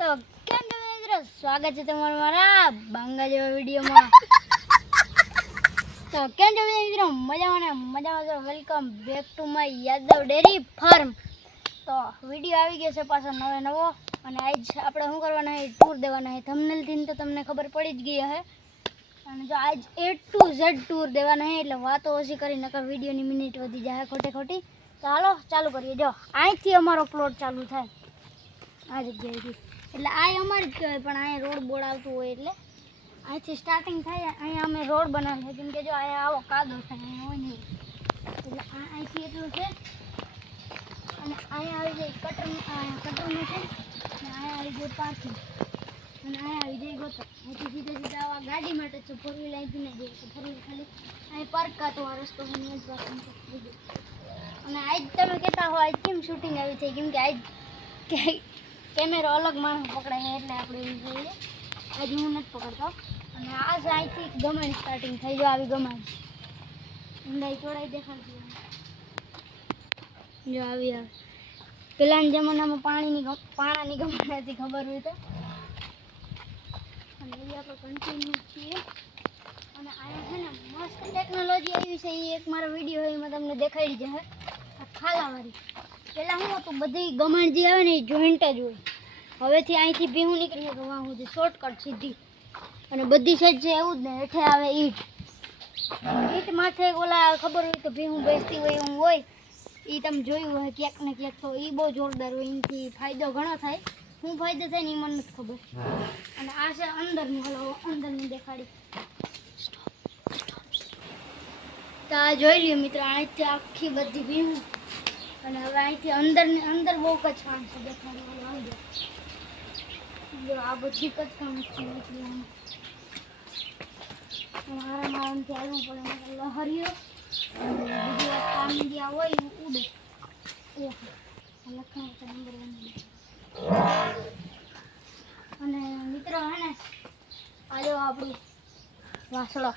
તો કેમ છો મિત્રો? સ્વાગત છે તમારું મારા બાંગા જેવા વિડીયોમાં. તો કેમ છો મિત્રો? મજામાં ને? મજામાં છો? Welcome back to my Yadav dairy farm તો વીડિયો આવી ગયો છે પાછો નવો નવો અને આજ આપણે શું કરવાના છે? ટૂર દેવાના છે. થંબનેલથી તો તમને ખબર પડી જ ગઈ હશે. અને જો આજ એ ટુ ઝેડ ટૂર દેવાના છે, એટલે વાતો ઓછી કરી, નકર વિડીયોની મિનિટ વધી જાય ખોટે ખોટી. તો હાલો, ચાલુ કરીએ. જો અહીંથી અમારો પ્લોટ ચાલુ થાય. આ જગ્યાએથી. એટલે આ અમારી જ કહેવાય, પણ અહીંયા રોડ બોર્ડ આવતું હોય એટલે. અહીંથી સ્ટાર્ટિંગ થાય, અહીંયા અમે રોડ બનાવીએ. કેમ કે જો અહીંયા આવો કાદો થાય, અહીંયા હોય નહીં. એટલે આ અહીંથી એટલું છે. અને અહીંયા આવી જાય કટર આ કટરનું છે. અને અહીંયા આવી જાય પાર્કિંગ. અને અહીંયા આવી જાય ગોતર અહીંથી સીધા સીધા આવા ગાડી માટે છે ફોર વ્હીલ અહીંથી નહીં જાય ફોર વ્હીલ ખાલી અહીં પાર્ક કાતો આ રસ્તો હોય જ પાર્કિંગ અને આજ તમે કહેતા હો, આજ કેમ શૂટિંગ આવી થઈ કેમ કે આજ કે કેમેરો અલગ માણસ પકડાય એટલે આપણે એવું જોઈએ. આજે હું નથી પકડતો. અને આ આઈ થિંક ગમાણ સ્ટાર્ટિંગ થઈ જો આવી ગમાણ. ઊંડાઈ ચોડાઈ દેખાડતી જો આવી આવે. પેલાના જમાનામાં પાણીની પાણાની ગમાણ હતી ખબર હોય તો. અને એ આપણે કન્ટિન્યુ છીએ. અને આ છે ને મસ્ત ટેકનોલોજી આવી છે. એ એક મારો વીડિયો એમાં તમને દેખાડી જશે. ખાલાવાળી. પહેલાં શું હતું બધી ગમણ જે આવે ને એ જોઈન્ટ જ હોય. હવેથી અહીંથી ભીહું નીકળી તો વાં સુધી શોર્ટકટ સીધી. અને બધી સાઈડ છે એવું જ ને હેઠે આવે ઈટ ઈટ માથે ઓલા ખબર હોય તો ભીહું બેસતી હોય એવું હોય. એ તમે જોયું હોય ક્યાંક ને ક્યાંક તો એ બહુ જોરદાર હોય એનાથી ફાયદો ઘણો થાય. શું ફાયદો થાય ને એ મને નથી ખબર. અને આ છે અંદરનું હલો અંદરની દેખાડી. તો આ જોઈ લ્યો મિત્રો, અહીંથી આખી બધી ભીમ અને હવે અહીંથી અંદરની, અંદર બહુ કચકાણ છે દેખાડવાનું અંદર જો આ બધી કચકાણ છે મારા મારાથી આવવું પડે નકર લહરીઓ. અને બીજી કામગીરી હોય ઉડે. ઓહો લખણ અને મિત્રો, હે ને, આ જો આપણું વાસળો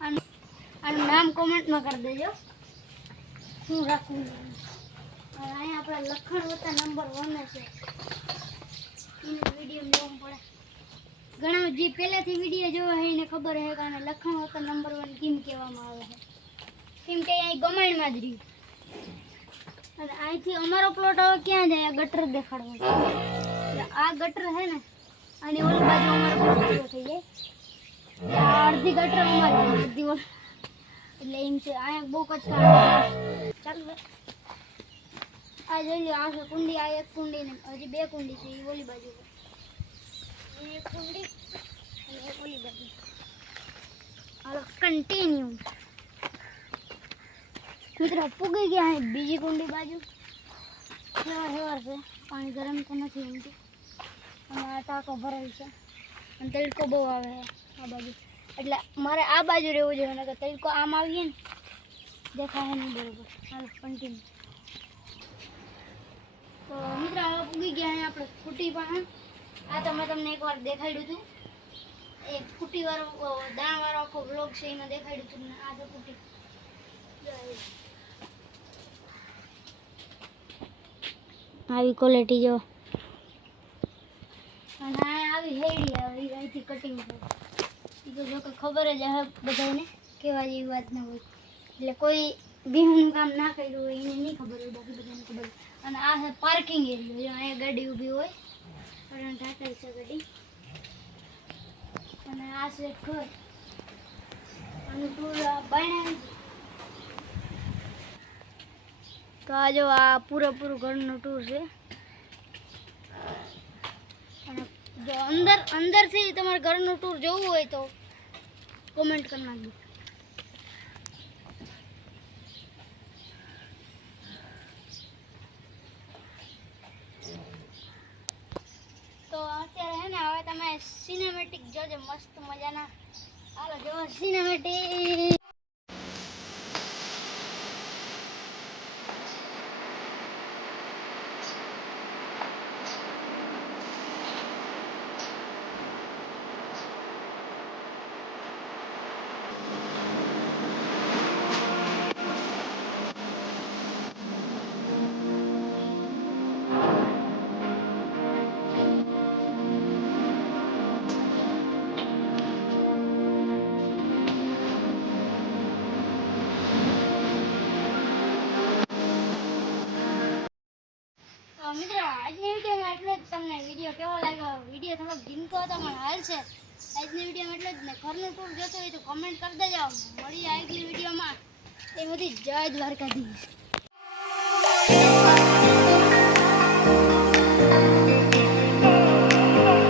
આનું આનું નામ કોમેન્ટમાં કરી દેજો. શું રાખવું? અને અહીંયા આપણે લખણ વત્તા નંબર વન છે. એને વીડિયો લેવું પડે. ઘણા જે પહેલાંથી વીડિયો જોવા હોય એને ખબર છે કે આને લખણ વત્તા નંબર વન કેમ કહેવામાં આવે છે. કેમ કે અહીં ગમાણમાં જ રહ્યું. અને અહીંથી અમારો પ્લોટ હવે ક્યાં જાય? આ ગટર દેખાડવો. આ ગટર છે ને, આની ઓલી બાજુ અમારો પ્લોટ થઈ જાય. અડધી ગટર અમારી, અડધી એટલે એમ છે અહીંયા બહુ કચરા ચાલુ છે. આ જોઈ લો આ છે કુંડી આ એક કુંડી ને હજી બે કુંડી છે એ ઓલી બાજુ છે. એ એક કુંડી અને એક ઓલી બાજુ હાલો કન્ટિન્યુ મિત્રો પૂગી ગયા અહીં બીજી કુંડી બાજુ હેવાર હેવાર છે પાણી ગરમ તો નથી એમથી અને આ ટાંકો ભરેલ છે અને તડકો બહુ આવે છે આ બાજુ એટલે મારે આ બાજુ રહેવું જોઈએ, નકર તરીકો આમ આવીએ ને, દેખાય નહીં બરોબર. હાલો કન્ટિન્યુ તો મિત્રો, હવે ઉગી ગયા અહીં આપણે ફૂટી પણ આ તો મેં તમને એકવાર દેખાડ્યું હતું. એક ફૂટી વાળો દાણા વાળો આખો બ્લોગ છે, એમાં દેખાડ્યું હતું આ તો ફૂટી. આવી. ક્વોલિટી જો. અને આવી હેડી આવી અહીંથી કટિંગ થાય. એ તો જો કે ખબર જ હશે બધાને કેવા જેવી વાત ના હોય. એટલે કોઈ બીહુનું કામ ના કર્યું હોય, એને નહીં ખબર હોય, બાકી બધાને ખબર. અને આ છે પાર્કિંગ એરિયો જો અહીંયા ગાડી ઊભી હોય અને ઢાંકેલ છે ગાડી. અને આ છે ઘર. અને પૂરા બાયણા તો આ જો આ પૂરેપૂરું ઘરનું ટૂર છે. જો અંદર, અંદરથી તમારે ઘરનું ટૂર જોવું હોય તો કોમેન્ટ કરી નાખજો. તો અત્યારે હે ને હવે તમે સિનેમેટિક જોજો, મસ્ત મજાના. હાલો, જો સિનેમેટિક આજની વિડીયોમાં એટલો જ તમને વીડિયો કેવો લાગ્યો? વીડિયો તમે ગીનતો હતો, પણ હાલ છે. આજની વિડીયોમાં એટલો જ ને. ઘરનું ટૂર જોતું હોય તો કોમેન્ટ કરી દેજો. મળી આજની વિડીયોમાં એ બધી જય દ્વારકાધીશ.